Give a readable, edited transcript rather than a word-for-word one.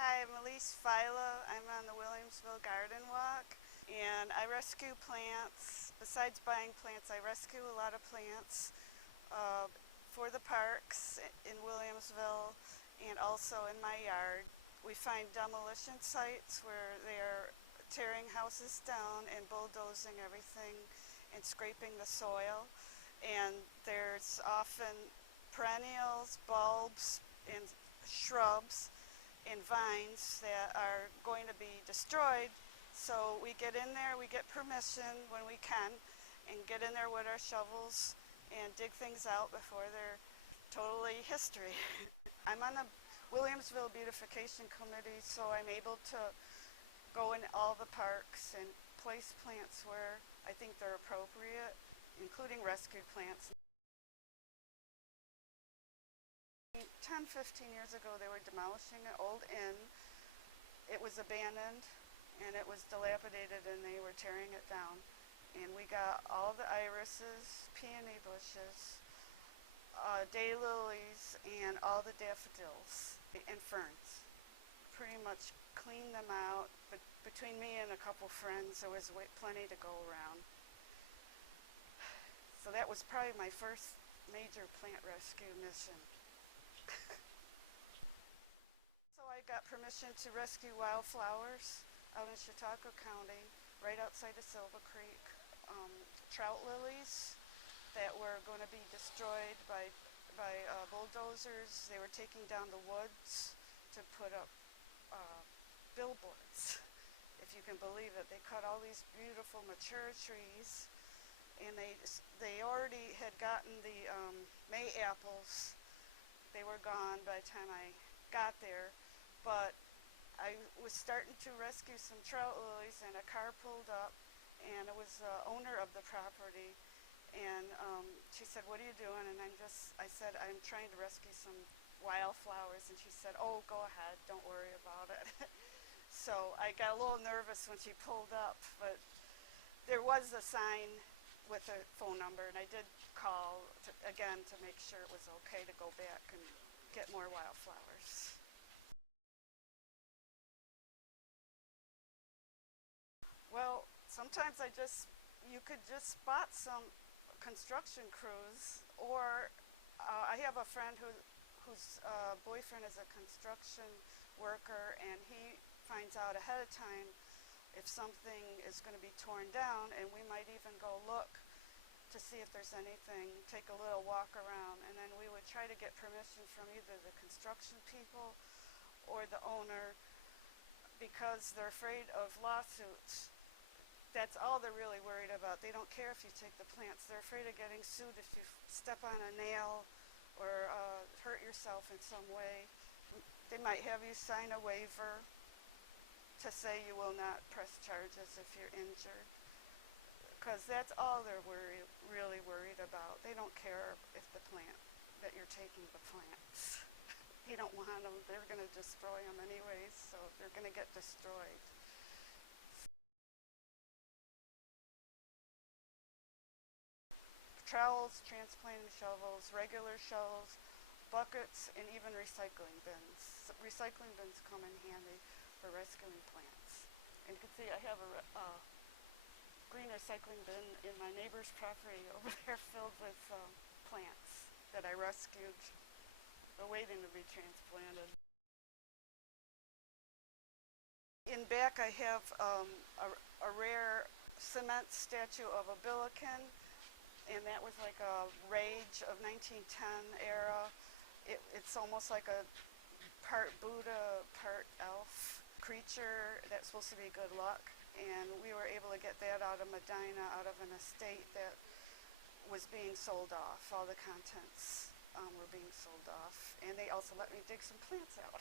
Hi, I'm Elise Fila. I'm on the Williamsville Garden Walk, and I rescue plants. Besides buying plants, I rescue a lot of plants for the parks in Williamsville and also in my yard. We find demolition sites where they're tearing houses down and bulldozing everything and scraping the soil. And there's often perennials, bulbs, and shrubs and vines that are going to be destroyed. So we get in there, we get permission when we can, and get in there with our shovels and dig things out before they're totally history. I'm on the Williamsville Beautification Committee, so I'm able to go in all the parks and place plants where I think they're appropriate, including rescued plants. 10-15 years ago, they were demolishing an old inn. It was abandoned and it was dilapidated, and they were tearing it down. And we got all the irises, peony bushes, daylilies, and all the daffodils and ferns. Pretty much cleaned them out, but between me and a couple friends, there was plenty to go around. So that was probably my first major plant rescue mission. So I got permission to rescue wildflowers out in Chautauqua County, right outside of Silver Creek. Trout lilies that were going to be destroyed by bulldozers. They were taking down the woods to put up billboards, if you can believe it. They cut all these beautiful mature trees, and they already had gotten the May apples. They were gone by the time I got there, but I was starting to rescue some trout lilies, and a car pulled up, and it was the owner of the property, and she said, "What are you doing?" And I said, "I'm trying to rescue some wildflowers," and she said, "Oh, go ahead, don't worry about it." So I got a little nervous when she pulled up, but there was a sign with a phone number, and I did call again to make sure it was okay to go back and get more wildflowers. Well, sometimes you could just spot some construction crews, or I have a friend whose boyfriend is a construction worker, and he finds out ahead of time if something is going to be torn down, and we might even go look to see if there's anything, take a little walk around, and then we would try to get permission from either the construction people or the owner, because they're afraid of lawsuits. That's all they're really worried about. They don't care if you take the plants. They're afraid of getting sued if you step on a nail or hurt yourself in some way. They might have you sign a waiver to say you will not press charges if you're injured, because that's all they're really worried about. They don't care if that you're taking the plants. They don't want them. They're going to destroy them anyways, so they're going to get destroyed. Trowels, transplanting shovels, regular shovels, buckets, and even recycling bins. Recycling bins come in handy for rescuing plants. And you can see I have a green recycling bin in my neighbor's property over there filled with plants that I rescued. They're waiting to be transplanted. In back I have a rare cement statue of a Billiken, and that was like a rage of 1910 era. It's almost like a part Buddha, part elf creature that's supposed to be good luck, and we were able to get that out of Medina, out of an estate that was being sold off. All the contents were being sold off, and they also let me dig some plants out.